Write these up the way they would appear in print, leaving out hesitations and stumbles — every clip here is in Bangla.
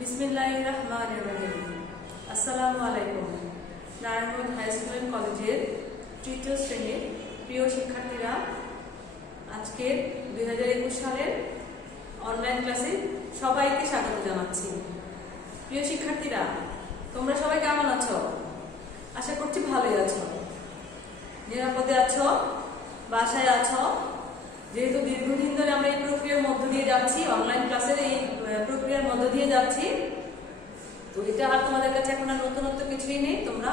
বিসমিল্লাহিররহমানিররহিম। আসসালামু আলাইকুম। নারায়ণগঞ্জ হাই স্কুল এন্ড কলেজের তৃতীয় শ্রেণীর প্রিয় শিক্ষার্থীরা, আজকের 2021 সালের অনলাইন ক্লাসে সবাইকে স্বাগত জানাচ্ছি। প্রিয় শিক্ষার্থীরা, তোমরা সবাই কেমন আছো? আশা করছি ভালোই আছো, নিরাপদে আছো, বাসায় আছো। যেহেতু দীর্ঘদিন ধরে আমরা এই প্রক্রিয়ার মধ্য দিয়ে যাচ্ছি, অনলাইন ক্লাসের এই প্রক্রিয়ার মধ্য দিয়ে যাচ্ছি, তো এটা আর তোমাদের কাছে এখন আর নতুনত্ব কিছুই নেই, তোমরা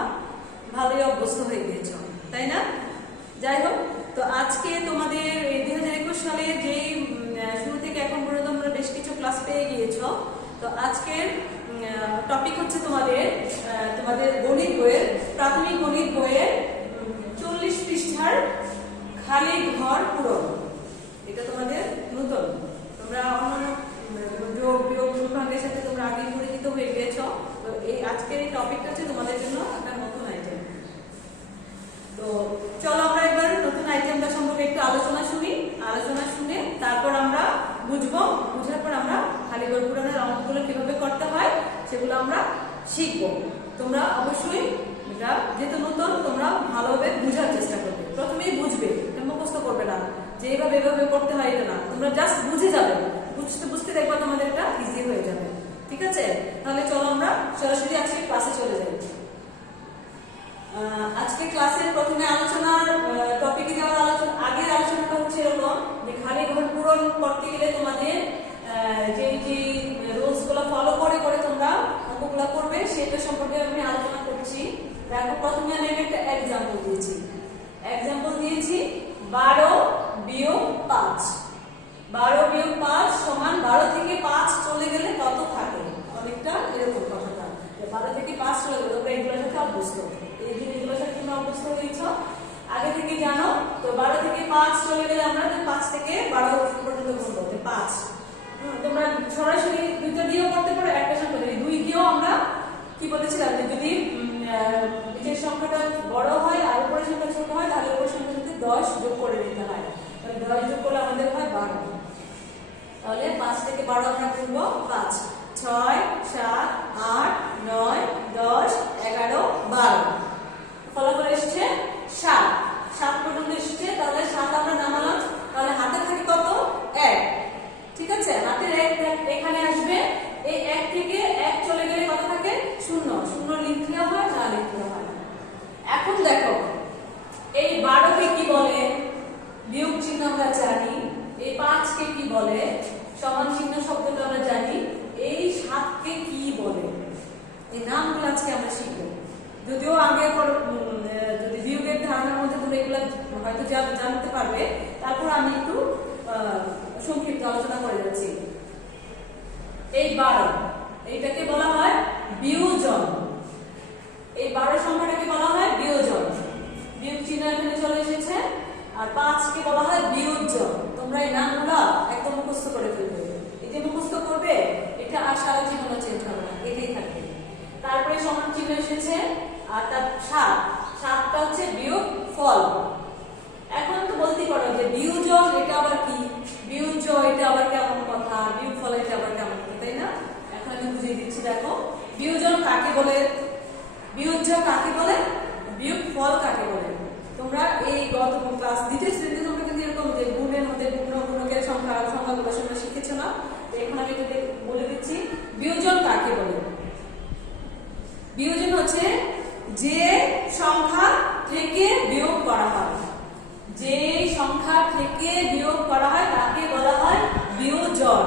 ভালোই অভ্যস্ত হয়ে গিয়েছো, তাই না? যাই হোক, তো আজকে তোমাদের এই 2021 সালে যেই শুরু থেকে এখন পর্যন্ত তোমরা বেশ কিছু ক্লাস পেয়ে গিয়েছো। তো আজকের টপিক হচ্ছে তোমাদের গণিত বইয়ের, প্রাথমিক গণিত বইয়ের 40 পৃষ্ঠার খালি ঘর পূরণ। এটা তোমাদের নতুন, তোমরা অন্যান্য যোগ বিয়োগ গুণভাগের সাথে তোমরা আগে পরিচিত হয়ে গিয়েছো। তো এই আজকের এই টপিকটা হচ্ছে তোমাদের জন্য একটা নতুন আইটেম। তো চলো আমরা এবার নতুন আইটেমটা সম্পর্কে একটু আলোচনা শুনে তারপর আমরা বুঝার পর আমরা খালি ঘর পূরণের অঙ্কগুলো কিভাবে করতে হয় সেগুলো আমরা শিখবো। তোমরা অবশ্যই এটা যেহেতু নতুন, তোমরা ভালোভাবে বুঝার চেষ্টা করবে। প্রথমেই বুঝবে, মুখস্থ করবে না যে এভাবে করতে হয়, এটা না, তোমরা জাস্ট বুঝে যাবে। বুঝতে দেখবা তোমাদের এটা ইজি হয়ে যাবে। ঠিক আছে, তাহলে চলো আমরা সরাসরি আজকে ক্লাসে চলে যাই। আজকে ক্লাসের প্রথমে আলোচনার টপিকে যাওয়ার আগের আলোচনাটা হচ্ছে এরকম যে খালি ঘর পূরণ করতে গেলে তোমাদের যে রুলস গুলো ফলো করে তোমরা অঙ্কগুলো করবে সেটা সম্পর্কে আমি আলোচনা করছি। দেখো, প্রথমে আমি একটা এক্সাম্পল দিয়েছি 12 বিয়োগ 5। 12 বিয়োগ 5 সমান 12 থেকে 5 চলে গেলে কত থাকে, অনেকটা এরকম কথাটা। 12 থেকে 5 চলে গেলে তোমরা এগুলোর সাথে অভ্যস্ত, এই জিনিসগুলোর সাথে তোমরা অভ্যস্ত হয়েছো, আগে থেকে জানো। তো 12 থেকে 5 চলে গেলে আমরা 5 থেকে 12 পর্যন্ত গুণ করতে 5। তোমরা সরাসরি দুইটা দিয়েও করতে পারো, একটা সংখ্যা দিয়ে 2 দিয়েও আমরা কি বলেছিলাম যে যদি নিচের সংখ্যাটা বড় হয় আর উপরের সংখ্যা ছোট হয় তাহলে উপরের সংখ্যার সাথে 10 যোগ করে দিতে হয়। তাহলে 10 যোগ করলে আমাদের হয় 12। তাহলে 5 থেকে 12 আমরা করব 5, 6, 7, 8, 9, 10, 11, 12। ফলাফল এসছে 7 পর্যন্ত এসছে। তাহলে 7 আমরা নামালাম, তাহলে হাতে থাকে কত? 1। ঠিক আছে, হাতের 1 এখানে আসবে। এই 1 থেকে 1 চলে গেলে কত থাকে? 0 লিখলে হয়, না লিখলে হয়। এখন দেখো, এই 12 কে কি বলে? বিয়োগ চিহ্ন আমরা জানি। এই 5 কে কি বলে? সমান চিহ্ন শব্দটা আমরা জানি। এই 7 কে কি বলে? এই নামগুলো আজকে আমরা শিখব। যদিও আগে যদি বিয়োগের ধারণার মধ্যে তোমরা এগুলো হয়তো জানতে পারবে, তারপর আমি একটু সংক্ষিপ্ত আলোচনা করে যাচ্ছি। এই 12 এইটাকে বলা হয় বিয়োজন। এই 12 সংখ্যাটাকে বলা হয় বিয়োজন। বিয়োগ চিহ্ন এখানে চলে এসেছে। আর 5 কে বলা হয় বিয়োজন। তোমরা এই নামগুলো একদম মুখস্থ করে ফেলবে। এটা মুখস্থ করবে, এটা আর সারা জীবনে চেঞ্জ হবে না, এটাই থাকবে। তারপরে সমান চিহ্ন এসেছে, আর তার 7টা হচ্ছে বিয়োগ ফল। এখন তো বলতে পারো যে বিয়োজন এটা আবার কি? বিয়োজ্য এটা আবার কেমন কথা? বিয়োগ ফল এটা আবার কেমন কথা, তাই না? এখন আমি বুঝিয়ে দিচ্ছি। দেখো, বিয়োজন কাকে বলে, বিয়োজ্য কাকে বলে, বিয়োগ ফল কাকে বলে। তোমরা এই গত ক্লাস দ্বিতীয় শ্রেণীতে তোমরা কিন্তু এরকম যে গুণের মধ্যে গুণকের সংখ্যাগুলো তোমরা শিখেছো না? তো এখন আমি এটা বলে দিচ্ছি বিয়োজন কাকে বলে। বিয়োজন হচ্ছে যে সংখ্যা থেকে বিয়োগ করা হয়, যে সংখ্যা থেকে বিয়োগ করা হয় তাকে বলা হয় বিয়োজন।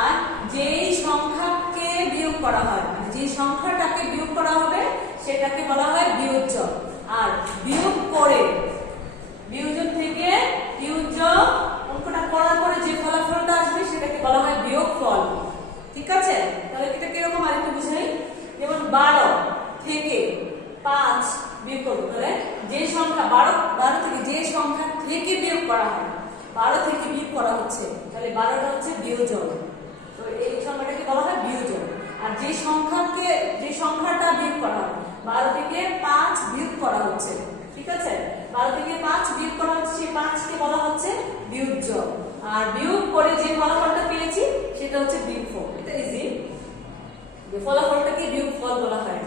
আর যে সংখ্যাকে বিয়োগ করা হয়, যে সংখ্যাটাকে বিয়োগ করা হবে সেটাকে বলা হয় বিয়োজ্য। আর বিয়োগ করে বিয়োজন থেকে বিয়োজ্য অঙ্কটা করার পরে যে ফলাফলটা আসবে সেটাকে বলা হয় বিয়োগফল। ঠিক আছে, তাহলে এটা কিরকম আরেকটু বুঝাই। যেমন 12 থেকে 5 বিয়োগ করবো, তাহলে যে সংখ্যা 12 থেকে যে সংখ্যা থেকে বিয়োগ করা হয়, 12 থেকে বিয়োগ করা হচ্ছে, তাহলে 12টা হচ্ছে বিয়োজন। তো এই সংখ্যাটাকে বলা হয় বিয়োজন। আর যে সংখ্যাটা বিয়োগ করা হয়, 12 থেকে 5 বিয়োগ করা হচ্ছে, ঠিক আছে, 12 থেকে 5 বিয়োগ করা হচ্ছে, সেই 5 কে বলা হচ্ছে বিয়োজ্য। আর বিয়োগ করে যে ফলাফলটা পেয়েছি সেটা হচ্ছে বিয়োগফল। এটা ইজি। যে ফলাফলটাকে বিয়োগফল বলা হয়।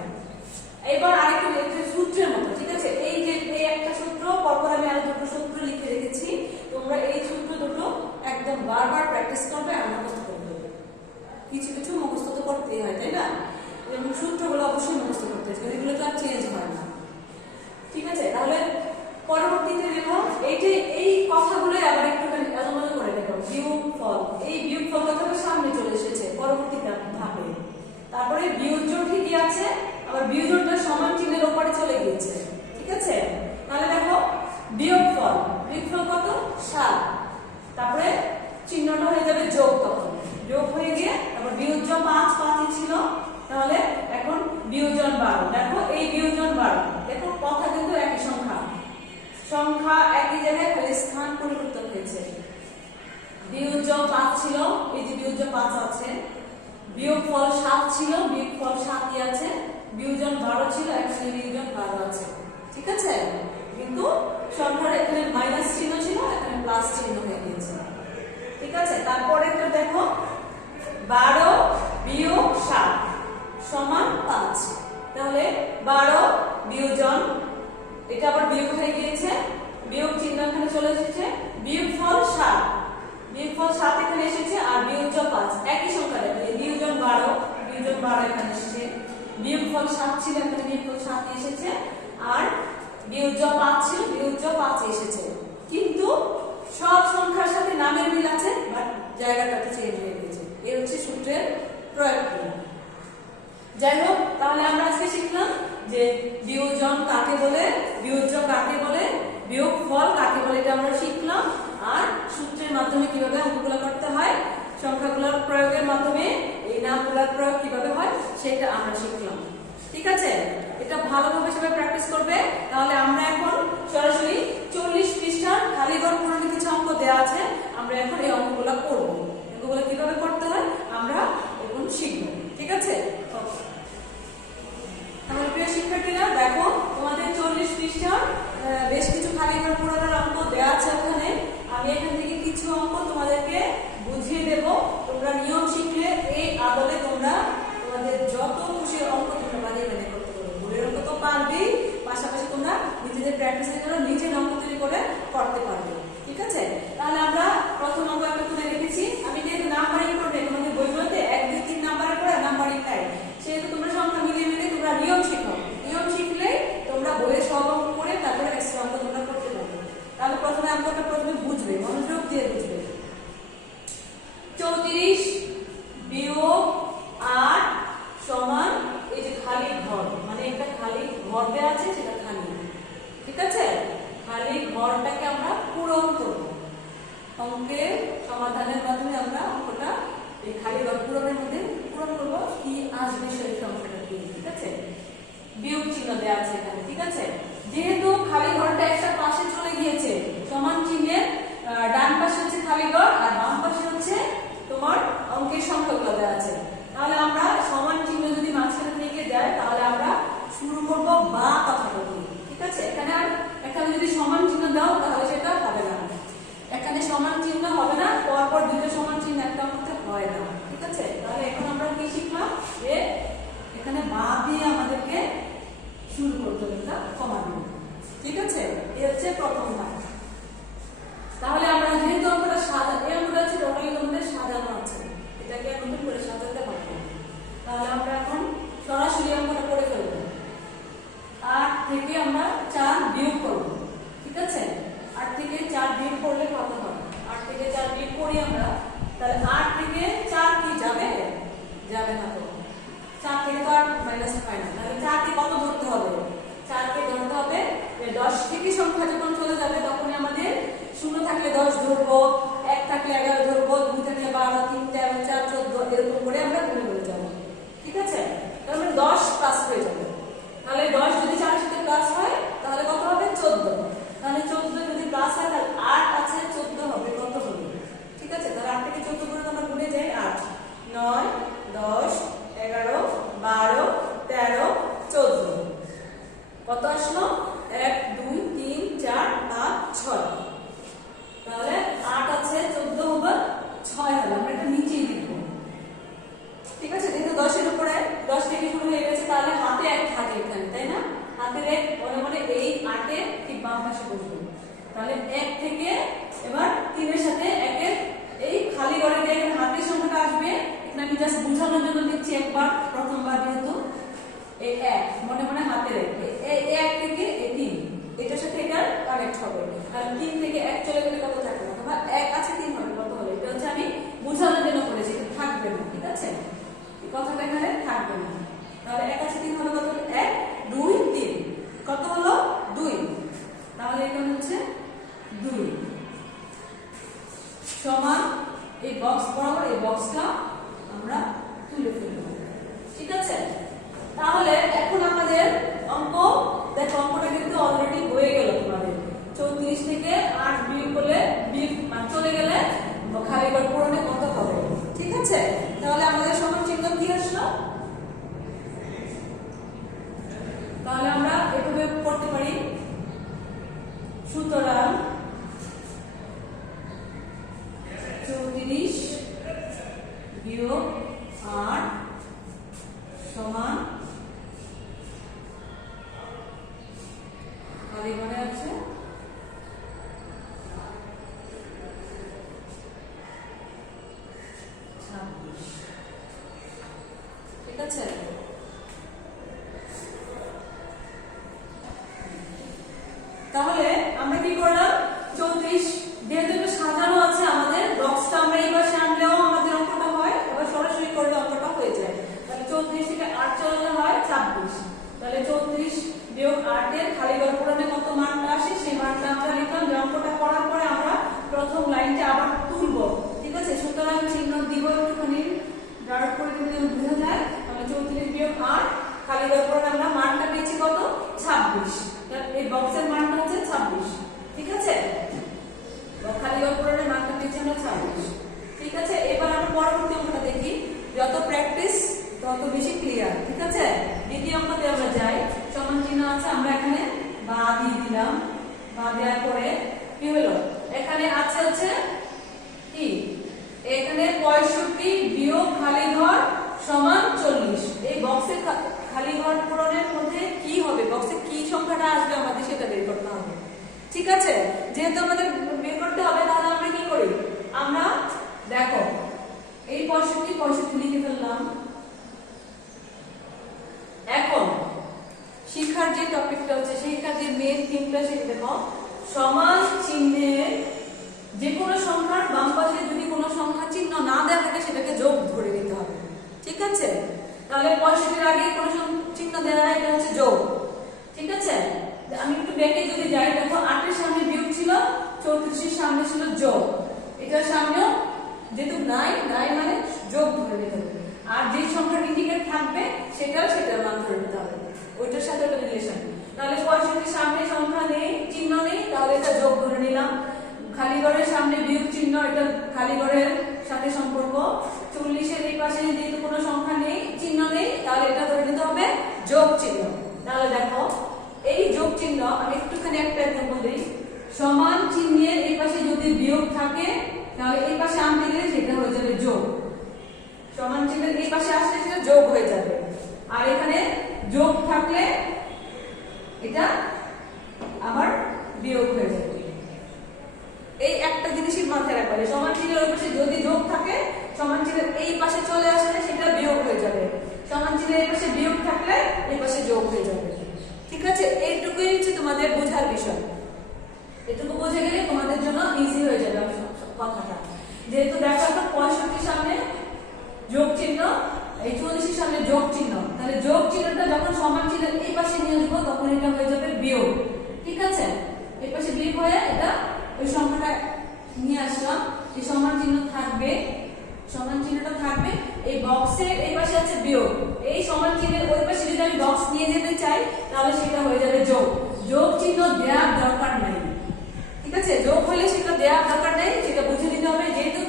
এবার আরেকটু একটা সূত্রের মতো, ঠিক আছে? এই যে এই একটা সূত্র, পরপর আমি আরো দুটো সূত্র লিখে রেখেছি, তোমরা এই সূত্র দুটো একদম বারবার প্র্যাকটিস করবে আর মুখস্থ করবে। কিছু কিছু মুখস্থ তো করতেই হয়, তাই না? এবং সূত্রগুলো অবশ্যই মুখস্থ করতে হয়, এগুলো তো আর চেঞ্জ হয় না, ঠিক আছে? তাহলে পরবর্তীতে দেখো এই যে এই কথাগুলো আবার একটুখানি এলোমেলো করে দেখো, বিয়োগফল, এই বিয়োগফল কথাটা সামনে চলে এসেছে পরবর্তী ধাপে। তারপরে বিয়োজন ঠিকই আছে, আবার বিয়োজনটা সমান চিহ্নের ওপরে চলে গিয়েছে, ঠিক আছে? তাহলে দেখো বিয়োগফল, বিয়োগফল কত? 7। তারপরে চিহ্নটা হয়ে যাবে যোগ, তখন যোগ হয়ে গিয়ে তারপর বিয়োজন 5, 5ই ছিল, তাহলে এখন বিয়োজন 12। দেখো এই বিয়োজন 12, দেখো কথা কিন্তু একই সংখ্যা, সংখ্যা একই জায়গায়, খালি স্থান পরিবর্তন হয়েছে। বিয়োজন 5 ছিল, এই যে বিয়োজন 5 আছে, বিয়োগফল 7 ছিল, বিয়োগফল 7ই আছে, বিয়োজন 12 ছিল, এখানে বিয়োজন 12 আছে, ঠিক আছে? কিন্তু সংখ্যার এখানে মাইনাস চিহ্ন ছিল, এখানে প্লাস চিহ্ন হয়ে গিয়েছে, ঠিক আছে? তারপরে তো দেখো 12 বিয়োগ 7 সমান 5, তাহলে 12 বিয়োজন, এটা আবার বিয়োগ হয়ে গিয়েছে, বিয়োগ চিহ্ন এখানে চলে এসেছে, বিয়োগফল 7, বিয়োগফল 7 এখানে এসেছে, আর বিয়োজন 5 একই সংখ্যা, দেখো বিয়োজন 12, বিয়োজন 12 এখানে এসেছে, বিয়োগফল 7 ছিল, এখানে বিয়োগফল 7 এসেছে, আর বিয়োজন 5 ছিল, বিয়োজন 5 এসেছে, কিন্তু সব সংখ্যার সাথে নামের মিল আছে, বাট জায়গাটা তো চেঞ্জ হয়ে গেছে। এই হচ্ছে সূত্রের প্রয়োগ। যাই হোক, তাহলে আমরা আজকে শিখলাম যে বিয়োজন কাকে বলে, বিয়োজন কাকে বলে, বিয়োগফল কাকে বলে, এটা আমরা শিখলাম। আর সূত্রের মাধ্যমে কিভাবে অঙ্কগুলো করতে হয়, সংখ্যাগুলোর প্রয়োগের মাধ্যমে এই নামগুলোর প্রয়োগ কিভাবে হয়, সেটা আমরা শিখলাম, ঠিক আছে? এটা ভালোভাবে সবাই প্র্যাকটিস করবে। তাহলে আমরা এখন সরাসরি 40 পৃষ্ঠার খালি ঘর পূরণের কিছু অঙ্ক দেওয়া আছে, আমরা এখন এই অঙ্কগুলো করব। অঙ্কগুলো কিভাবে করতে হয় আমরা এখন শিখব, ঠিক আছে? আমার প্রিয় শিক্ষার্থীরা, দেখো তোমাদের 40 পৃষ্ঠার বেশ কিছু খালি ঘর পূরণের অঙ্ক দেওয়া আছে ওখানে। আমি এখান থেকে কিছু অঙ্ক তোমাদেরকে বুঝিয়ে দেব, তোমরা নিয়ম শিখলে এই আদলে তোমরা তোমাদের যত খুশি অঙ্ক তোমরা বানিয়ে বানিয়ে করতে পারবে। বইয়ের অঙ্ক তো পারবেই, পাশাপাশি তোমরা নিজেদের প্র্যাকটিসের জন্য নিজের অঙ্ক তৈরি করে করতে পারবে, ঠিক আছে? তাহলে আমরা প্রথম অঙ্ক একটা তুলে রেখেছি। আমি যেহেতু নাম্বারিং করবে, তোমাদের বইগুলোতে 1, 2, 3 নাম্বারের পরে নাম্বারিং নাই, সেহেতু তোমরা সংখ্যা মিলিয়ে মিলিয়ে তোমরা নিয়ম শিখো। নিয়ম শিখলে তোমরা বইয়ের সব অঙ্ক করে তারপরে এক্সট্রা অঙ্ক তোমরা করতে পারবে। তাহলে প্রথমে অঙ্কটা প্রথমে বুঝবে, মনোযোগ দিয়ে বুঝবে। 34 বিয়োগ 8 সমান, এই যে খালি ঘর, মানে একটা খালি ঘর দেওয়া আছে, সেটা খালি, ঠিক আছে? খালি ঘরটাকে আমরা পূরণ করব। অঙ্কের সমাধানের মাধ্যমে আমরা অঙ্কটা এই খালি ঘর পূরণের মধ্যে পূরণ করব। কি আসবে সেই সংখ্যাটা কি, ঠিক আছে? বিয়োগ চিহ্ন দেওয়া আছে এখানে, ঠিক আছে? যেহেতু খালি ঘরটা একটা পাশে চলে গিয়েছে, সমান চিহ্নের ডান পাশে হচ্ছে খালি ঘর আর বাম পাশে হচ্ছে তোমার অঙ্কের সংখ্যাগুলো দেওয়া আছে। তাহলে আমরা সমান চিহ্ন যদি মাঝখানে থেকে যায়, তাহলে আমরা শুরু করব বা কথাটা দিয়ে, ঠিক আছে? এখানে যদি সমান চিহ্ন দাও তাহলে সেটা হবে না, এখানে সমান চিহ্ন হবে না, পরপর দুটো সমান চিহ্ন একটা অঙ্কতে হয় না, ঠিক আছে? তাহলে এখন আমরা কি শিখলাম, যে এখানে বা দিয়ে আমাদেরকে শুরু করতে হবে, এটা কমা দিব, ঠিক আছে? এই হচ্ছে প্রথম ধাপ। তাহলে আমরা যেহেতু অঙ্কটা এই অঙ্কটা আছে টোটালি তোমাদের সাজানো আছে, এটাকে নতুন করে সাজাতে হবে। তাহলে আমরা এখন সরাসরি অঙ্কটা করে ফেলব। 8 থেকে আমরা 4 বিয়োগ করব, ঠিক আছে? 8 থেকে 4 বিয়োগ করলে কত হবে? 8 থেকে 4 বিয়োগ করি আমরা, তাহলে 8 থেকে 4 কি যাবে? যাবে না, তো 4 থেকে তো আর মাইনাস হয় না, তাহলে 4 কে কত ধরতে হবে? 4 কে ধরতে হবে 10 থেকে সংখ্যা যখন চলে যাবে তখনই আমাদের 0 থাকলে 10 ধরবো, 1 থাকলে 11 ধরবো, 2 থাকলে 12, 3, 13, 4, 14 এরকম করে আমরা গুণে গুণে যাবো, ঠিক আছে? তাহলে 10 প্লাস হয়ে যাবে। তাহলে 10 যদি 4 সাথে প্লাস হয় তাহলে কত হবে? 14। তাহলে 14 যদি প্লাস হয় তাহলে 8 আছে, 14 হবে, কত হবে? ঠিক আছে? তাহলে 8 থেকে 14 করে আমরা গুণে যাই, 8, 9, 10, 11, 12, 13, 14। কত আসলো? 1, 2, 3, 4, 5, 6। তাহলে 8 আছে, 14 হবে, 6 হলো। আমরা এটা নিচেই লিখব, বোঝানোর জন্য লিখছি একবার, প্রথমবার যেহেতু এই 1 মনে মনে হাতে রেখে এই 1 থেকে এই 3 এটার সাথে এটা কানেক্ট হবে। আর 3 থেকে 1 চলে গেলে কত থাকবে? অথবা 1 আছে 3 হবে কত হলো? এটা হচ্ছে আমি বোঝানোর জন্য করেছি, এটা থাকবে না, ঠিক আছে? এই কথাটা এখানে থাকবে না। তাহলে 1 আছে 3 হলো কত? 1 2 3 কত হলো? 2। তাহলে এখানে হচ্ছে 2 সমান এই বক্স বরাবর এই বক্সটা আমরা তুলে ফেলব, ঠিক আছে? তাহলে এখন আমাদের অঙ্ক দেখো, অঙ্কটা কিন্তু অলরেডি হয়ে গেল তোমাদের। 34 থেকে 8 বিয়োগ করলে চলে গেলে খালি ঘর পূরণে কত হবে, ঠিক আছে? তাহলে আমাদের সমান চিহ্ন কি আসলো? তাহলে আমরা এভাবে করতে পারি, সুতরাং 34 বিয়োগ 8 সমান খালি ঘরে আছে 26, ঠিক আছে? তাহলে আমরা কি করলাম? 34 যেহেতু এটা সাজানো আছে আমাদের বক্সটা, আমরা এই পাশে আনলেও আমাদের অঙ্কটা হয়, এবার সরাসরি করলে অঙ্কটা হয়ে যায়। তাহলে 34 থেকে 8 চলে গেলে হয় 26। তাহলে 34 বিয়োগ 8 এর খালি ঘর পূরণে কত মানটা আসে সেই মানটা আমরা লিখলাম। যে অঙ্কটা করার পরে আমরা প্রথম লাইনটা আবার তুলবো, ঠিক আছে? সুতরাং চিহ্ন দিব একটুখানি ডার্ক করে দিলে বোঝা যায়। তাহলে 34 বিয়োগ 8 খালি ঘর পূরণে আমরা মানটা পেয়েছি কত? 26। এই বক্সের মানটা হচ্ছে 26, ঠিক আছে? খালি ঘর পূরণের মানটা পেয়েছি আমরা 26, ঠিক আছে? এবার আমরা পরবর্তী অঙ্কটা দেখি। যত প্র্যাকটিস তত বেশি ক্লিয়ার, ঠিক আছে? দ্বিতীয় অঙ্কতে আমরা যাই। সমান চিহ্ন আছে, আমরা এখানে বা দিয়ে দিলাম। বা দেওয়ার পরে কি হলো? এখানে আছে হচ্ছে কি, এখানে 65 বিয়োগ খালি ঘর সমান 40। এই বক্সে খালি ঘর পূরণের মধ্যে কি হবে, বক্সে কি সংখ্যাটা আসবে আমাদের সেটা বের করতে হবে, ঠিক আছে? যেহেতু আমাদের বের করতে হবে, তাহলে আমরা কি করি? আমরা দেখো এই 65 লিখে ফেললাম। এখন শিক্ষার যে টপিকটা হচ্ছে, শিক্ষার যে মেইন থিমটা সেটা দেখো, সমান চিহ্নের যে কোনো সংখ্যার বাম পাশে যদি কোনো সংখ্যা চিহ্ন না দেওয়া থাকে সেটাকে যোগ ধরে নিতে হবে, ঠিক আছে? তাহলে 65 এর আগে কোনো চিহ্ন দেওয়া নাই, এটা হচ্ছে যোগ, ঠিক আছে? আমি একটু ব্যাকে যদি যাই, দেখো 8 এর সামনে বিয়োগ ছিল, 34 এর সামনে ছিল যোগ, এটার সামনেও যেহেতু নাই মানে যোগ ধরে নিতে হবে। আর যে সংখ্যার ইন্ডিকেট থাকবে সেটার মান ধরে নিতে হবে, ওইটার সাথে একটা রিলেশন। তাহলে 65 সামনে সংখ্যা নেই, চিহ্ন নেই, তাহলে এটা যোগ ধরে নিলাম। খালি ঘরের সামনে বিয়োগ চিহ্ন, এটা খালি ঘরের সাথে সম্পর্ক। 40 এর এই পাশে যেহেতু কোনো সংখ্যা নেই, চিহ্ন নেই, তাহলে এটা ধরে নিতে হবে যোগ চিহ্ন। তাহলে দেখো এই যোগ চিহ্ন আমি একটুখানি একটা এক্সাম্পল দিই। সমান চিহ্নের এই পাশে যদি বিয়োগ থাকে তাহলে এই পাশে আনতে গেলে সেটা হয়ে যাবে যোগ। সমান চিহ্নের এই পাশে আসলে সেটা যোগ হয়ে যাবে, আর এখানে যোগ থাকলে এটা আবার বিয়োগ হয়ে যাবে। এই একটা জিনিসই মাথায় রাখবে, সমান চিহ্নের ওই পাশে যদি যোগ থাকে, সমান চিহ্নের এই পাশে চলে আসলে সেটা বিয়োগ হয়ে যাবে। সমান চিহ্নের এই পাশে বিয়োগ থাকলে এই পাশে যোগ হয়ে যাবে, ঠিক আছে? এইটুকুই হচ্ছে তোমাদের বোঝার বিষয়। এটুকু বুঝে গেলে তোমাদের জন্য ইজি হয়ে যাবে কথাটা। যেহেতু দেখো একটা 65 সামনে যোগ চিহ্ন, এই 40 এর সামনে যোগ চিহ্ন, তাহলে যোগ চিহ্নটা যখন সমান চিহ্নের এই পাশে নিয়ে আসবো তখন এটা হয়ে যাবে বিয়োগ, ঠিক আছে? এই পাশে বিয়োগ হয়ে এটা ওই সংখ্যাটা নিয়ে আসলাম। এই সমান চিহ্ন থাকবে, সমান চিহ্নটা থাকবে। এই বক্সের এই পাশে আছে বিয়োগ, এই সমান চিহ্নের ওই পাশে যদি আমি বক্স নিয়ে যেতে চাই তাহলে সেটা হয়ে যাবে যোগ। যোগ চিহ্ন দেওয়ার দরকার নাই, ঠিক আছে? যোগ হলে সেটা দেওয়ার দরকার নেই, সেটা বুঝে নিতে হবে। যেহেতু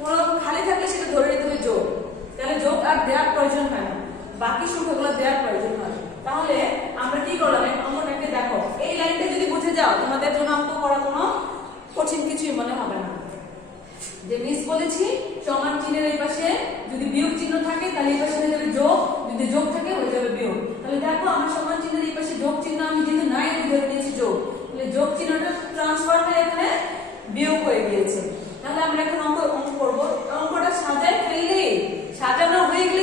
কোনো খালি থাকলে সেটা ধরে নিতে হবে যোগ, তাহলে যোগ আর দেওয়ার প্রয়োজন হয় না, বাকি সংখ্যাগুলো দেওয়ার প্রয়োজন হয়। তাহলে আমরা কি করলাম, অঙ্কটাকে দেখো, এই লাইনটা যদি বুঝে যাও তোমাদের জন্য অঙ্ক করা কোনো কঠিন কিছুই মনে হবে না। যে মিস বলেছি সমান চিহ্নের এই পাশে যদি বিয়োগ চিহ্ন থাকে তাহলে এই পাশে হয়ে যাবে যোগ, যদি যোগ থাকে হয়ে যাবে বিয়োগ। তাহলে দেখো আমার সমান চিহ্নের এই পাশে যোগ চিহ্ন আমি যেহেতু নাই ধরে নিয়েছি যোগ, তাহলে যোগ চিহ্নটা ট্রান্সফার হয়ে এখানে বিয়োগ হয়ে গিয়েছে। তাহলে আমরা এখন অঙ্ক করব। অঙ্কটা সাজায় ফেললে, সাজানো হয়ে গেলে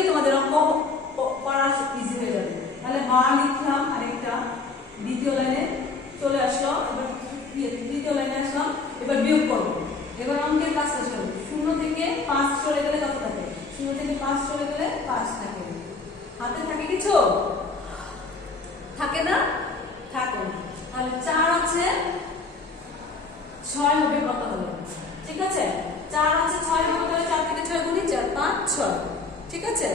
0 থেকে 5 চলে গেলে 5 থাকে। হাতে থাকে কিছু? থাকে না? থাকে না। তাহলে 4 আছে, 6 হবে কত হবে? ঠিক আছে, 4 আছে 6 হবে, তাহলে 4 থেকে 6 গুণি 4, 5, 6। ঠিক আছে,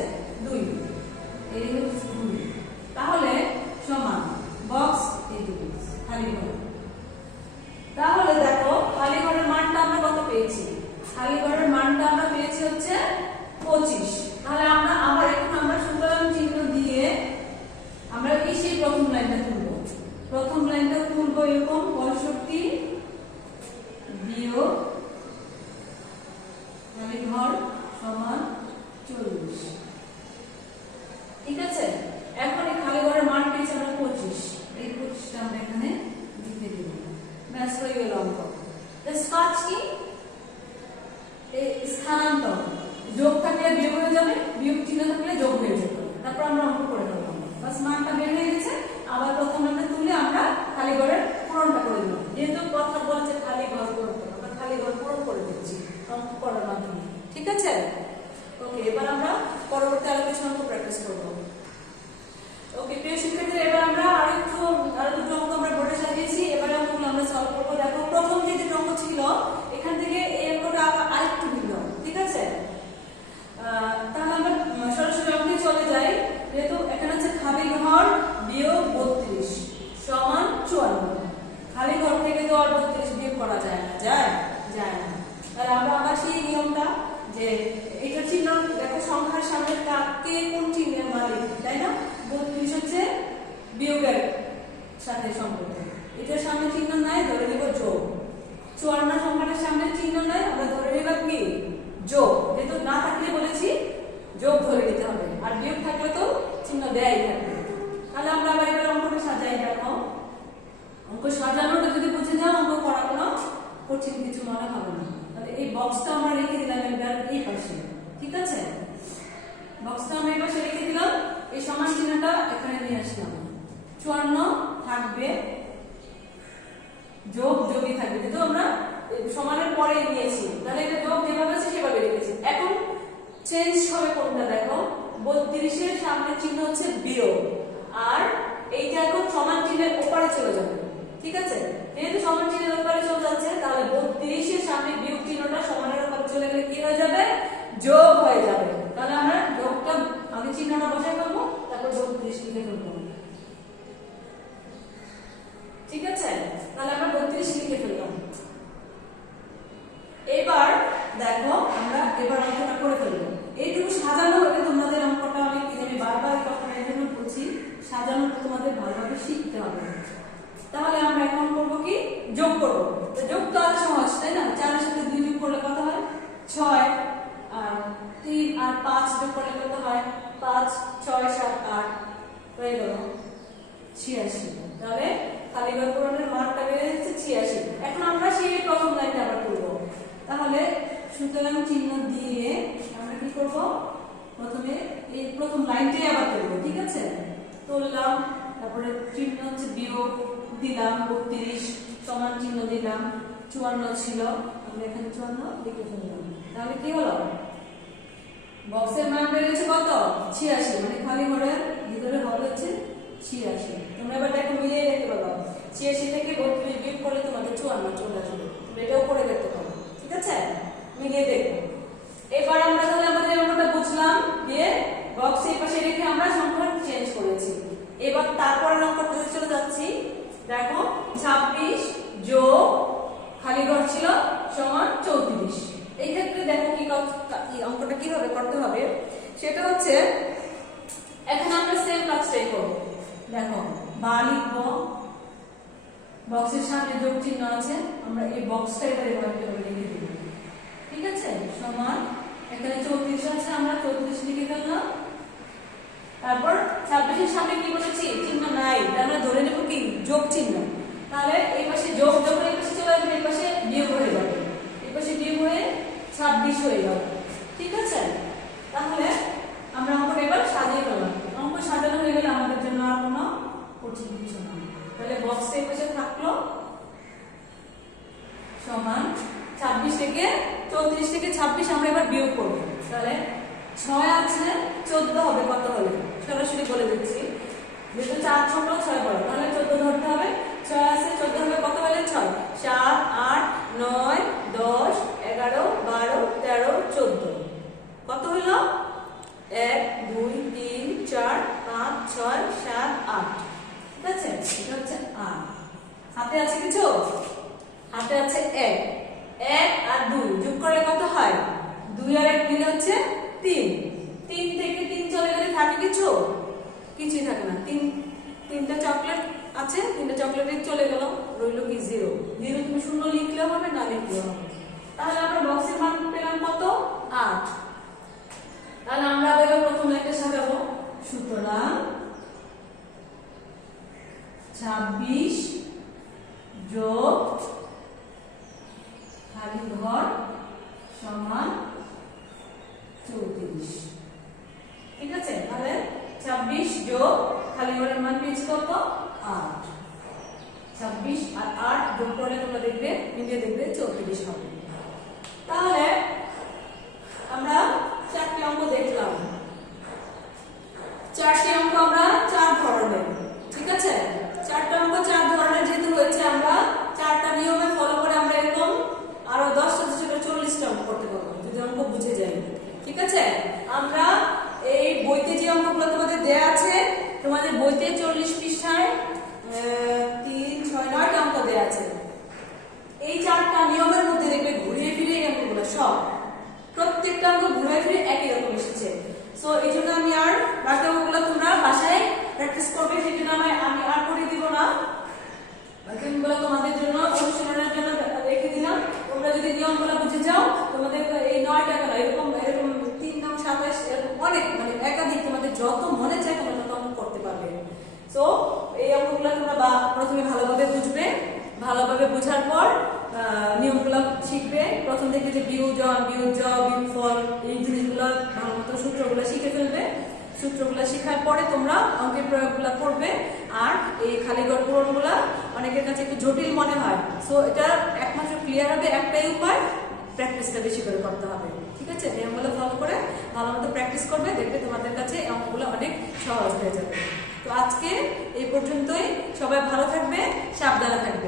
2 এই হচ্ছে 2। তাহলে সমান বক্স এই 2 খালি ঘর। তাহলে দেখো খালি ঘরের মানটা আমরা কত পেয়েছি? খালি ঘরের মানটা আমরা পেয়েছি হচ্ছে 25। তাহলে আমরা আবার এখন আমরা সুতরাং চিহ্ন দিয়ে আমরা কি সেই প্রথম লাইনটা তুলব। প্রথম লাইনটা তুলব এরকম 65 বিয়োগ খালি ঘর সমান 40। ঠিক আছে, এখন এই খালি ঘরের মান পেয়েছি আমরা 25। এই 25টা আমরা এখানে লিখে দেব। ব্যাস হয়ে গেল অঙ্ক। কাজ কি? এই স্থানান্তর, যোগ থাকলে বিয়োগ হয়ে যাবে, বিয়োগ চিহ্ন থাকলে যোগ হয়ে যাবে। তারপর আমরা অঙ্ক করে দেবো। বাস মানটা বের হয়ে গেছে। আবার প্রথম লাইনটা তুলে আমরা খালি ঘরের পূরণটা করে দেব। যেহেতু কথা বলছে খালি ঘর পূরণ করো, আমরা খালি ঘর পূরণ করে দিচ্ছি অঙ্ক করার মাধ্যমে। ঠিক আছে, ওকে। এবার আমরা পরবর্তী আরো কিছু অঙ্ক প্র্যাকটিস করব। ওকে প্রিয় শিক্ষার্থী, এবার আমরা আরো দুটো অঙ্ক আমরা বোর্ডে সাজিয়েছি। এবারে অঙ্কগুলো আমরা সলভ করবো। দেখো প্রথম যে দুটো অঙ্ক ছিল এখান থেকে এই অঙ্কটা আরেকটু ভিন্ন। ঠিক আছে, তাহলে আমরা সরাসরি অঙ্কে চলে যাই। যেহেতু এখানে হচ্ছে খালি ঘর বিয়োগ 32 সমান 54। খালি ঘর থেকে তো আর 32 বিয়োগ করা যায় না, যায় না। তাহলে আমরা আবার সেই নিয়মটা যে এটা চিহ্ন দেখো সংখ্যার সামনে কে কোন চিহ্নের মালিক, তাই না? 32 হচ্ছে বিয়োগের সাথে সম্পর্ক, এটার সামনে চিহ্ন নাই, ধরে নেব যোগ। 54 সংখ্যাটার সামনে চিহ্ন নাই, আমরা ধরে নিলাম কি যোগ। যেহেতু না থাকলে বলেছি যোগ ধরে নিতে হবে, আর বিয়োগ থাকলে তো চিহ্ন দেয়াই থাকবে। তাহলে আমরা আবার এবার অঙ্কটা সাজাই। দেখো অঙ্ক সাজানোটা যদি বুঝে যাও অঙ্ক করা কোনো কঠিন কিছু মনে হবে না। তাহলে এই বক্সটা আমরা রেখে দিলাম এবার এই পাশে। ঠিক আছে, বক্সটা আমরা এই পাশে রেখে দিলাম, এই সমান চিহ্নটা এখানে নিয়ে আসলাম। 54 থাকবে, যোগ যোগই থাকবে, যেহেতু আমরা সমানের পরে নিয়েছি। তাহলে এটা যোগ যেভাবে আছে সেভাবে রেখেছি। এখন চেঞ্জ হবে কোনটা? দেখো 32 এর সামনে চিহ্ন হচ্ছে বিয়োগ, আর এইটা এখন সমান চিহ্নের ওপারে চলে যাবে। ঠিক আছে, যেহেতু সমান চিহ্নের ওপারে চলে যাচ্ছে, তাহলে 32 এর সামনে বিয়োগ চিহ্নটা সমানের ওপারে চলে গেলে কি হয়ে যাবে? যোগ হয়ে যাবে। তাহলে আমরা যোগটা আগে চিহ্নটা বসাই ফেলবো, তারপর 32 লিখে ফেলবো। ঠিক আছে, তাহলে আমরা 32 লিখে ফেললাম। এবার দেখো আমরা এবার অঙ্কটা করে ফেলবো। এইটুকু সাজানো হলে তোমাদের অঙ্কটা অনেক কি আমি বারবার কথাটা এই জন্য বলছি, সাজানোটা তোমাদের ভালোভাবে শিখতে হবে। তাহলে আমরা এখন করবো কি? যোগ করবো। যোগ তো আর সহজ, তাই না? 4 এর সাথে 2 যোগ করলে কত হয়? 6, আর 3 আর 5 যোগ করলে কত হয়? 5, 6, 7, 8 হয়ে গেল 86। তাহলে খালি ঘর পূরণের মানটা বেড়ে যাচ্ছে 86। এখন আমরা সেই প্রথম লাইনটা আবার করব। তাহলে সুতরাং চিহ্ন দিয়ে আমরা কি করব? প্রথমে এই প্রথম লাইনটাই আবার করব। ঠিক আছে, তুললাম, তারপরে চিহ্ন হচ্ছে বিয়োগ দিলাম, 32 সমান চিহ্ন দিলাম, 54 ছিল, আমরা এখানে 54 লিখে ফেললাম। তাহলে কি হলো? বক্সের মান বেড়ে গেছে কত? 86। মানে খালি ঘরের ভিতরে হবে হচ্ছে 86। তোমরা এবার দেখো মিলিয়ে দেখতে পাবো, 86 থেকে 32 বিয়োগ করলে তোমাদের 54 চলে আসবে। এটাও করে দেখতে পাবো। ঠিক আছে, মিলিয়ে দেখো। এবার আমরা তাহলে আমাদের অঙ্কটা বুঝলাম, দিয়ে বক্স এই পাশে রেখে আমরা সংখ্যা চেঞ্জ করেছি। এবার তারপরের অঙ্কটা চলে যাচ্ছি। দেখো 26 যোগ খালি ঘর ছিল সমান 34। এই ক্ষেত্রে দেখো কি অঙ্কটা কিভাবে করতে হবে, সেটা হচ্ছে এখন আমরা সেম কাজটাই করব। দেখো বা লিখবো, বক্সের সামনে যোগ চিহ্ন আছে, আমরা এই বক্সটা এবার এভাবে লিখে দেব। ঠিক আছে, সমান এখানে 34 আছে, আমরা 34 লিখে ফেললাম। তারপর 26 এর সামনে কি বলেছি? চিহ্ন নাই, আমরা ধরে নেব কি যোগ চিহ্ন। তাহলে এই পাশে যোগ, যখন এই পাশে চলে আসবে এই পাশে বিয়োগ হয়ে যাবে, এই পাশে বিয়োগ হয়ে 26 হয়ে যাবে। ঠিক আছে, তাহলে আমরা অঙ্কটা এবার সাজিয়ে ফেললাম। অঙ্ক সাজানো হয়ে গেলে আমাদের জন্য আর কোনো কঠিন কিছু না। তাহলে বক্সে এই পাশে থাকলো সমান 26 থেকে 34 থেকে 26 আমরা এবার বিয়োগ করব। তাহলে 6 আছে 14 হবে কত হলে সরাসরি বলে দিচ্ছি যেহেতু 4 ছোট 6 বড় তাহলে 14 ধরতে হবে 6 আছে 14 হবে কত হলে 6 7 8 9 10 11 12 13 14 কত হলো 1 2 3 4 5 6 7 8 ঠিক আছে এটা হচ্ছে 8 হাতে আছে কিছু হাতে আছে 1 1 আর 2 যোগ করলে কত হয় 2 আর 1 মিলে হচ্ছে 3 3 থেকে 3 চলে গেলে থাকে কিছু কিছুই থাকে না তিনটা চকলেট আছে তিনটা চকলেটে চলে গেল রইল কি 0 0 তুমি শূন্য লিখলেও হবে না লিখলেও হবে তাহলে আমরা বক্সের মান পেলাম কত 8 তাহলে আমরা এবার প্রথমে একটা সাজাবো সুতরাং 26 যোগ খালি ঘর সমান 34 ঠিক আছে তাহলে 26 যোগ খালি ঘরের মান পেয়েছি কত 8 26 আর 8 যোগ করলে তোমরা দেখবে মিলিয়ে দেখবে 34 হবে তাহলে আমরা চারটি অঙ্ক দেখলাম চারটি অঙ্ক আমরা 4 ধরনের ঠিক আছে চারটি অঙ্ক 4 ধরনের যেহেতু হয়েছে আমরা চারটা নিয়মে ফলো করে আমরা এরকম আরো 10টা থেকে 40টা অঙ্ক করতে পারবো যদি অঙ্ক বুঝে যাই ঠিক আছে আমরা এই বইতে যে অঙ্কগুলো তোমাদের দেয়া আছে তোমাদের বইতে 40 পৃষ্ঠায় 3 6 9টা অঙ্ক দেয়া আছে এই চারটা নিয়মের মধ্যে দেখবে ঘুরিয়ে ফিরে এই অঙ্কগুলো সব প্রত্যেকটা অঙ্ক ঘুরিয়ে ফিরে একই রকম এসেছে সো এইজন্য আমি আর বাকি অঙ্কগুলো তোমরা বাসায় প্র্যাকটিস করবে সেজন্য আমি আর করে দিব না বাকি অঙ্কগুলো তোমাদের জন্য অনুশীলনের জন্য রেখে দিলাম তোমরা যদি নিয়মগুলো বুঝে যাও তোমাদের এই 9টা কেন এরকম 3 9 27 এরকম অনেক মানে একাধিক তোমাদের যত মনে চায় তোমরা তত অঙ্ক করতে পারবে সো এই অঙ্কগুলো তোমরা প্রথমে ভালোভাবে বুঝবে ভালোভাবে বোঝার পর নিয়মগুলো শিখবে প্রথম থেকে যে বিয়োজন বিয়োগফল এই জিনিসগুলো ভালোমতো সূত্রগুলো শিখে ফেলবে সূত্রগুলো শেখার পরে তোমরা অঙ্কের প্রয়োগগুলো করবে আর এই খালি ঘর পূরণগুলো অনেকের কাছে একটু জটিল মনে হয় সো এটা একমাত্র ক্লিয়ার হবে একটাই উপায় প্র্যাকটিসটা বেশি করে করতে হবে ঠিক আছে নিয়মগুলো ফলো করে ভালোমতো প্র্যাকটিস করবে দেখবে তোমাদের কাছে এই অঙ্কগুলো অনেক সহজ হয়ে যাবে তো আজকে এই পর্যন্তই সবাই ভালো থাকবে সাবধানে থাকবে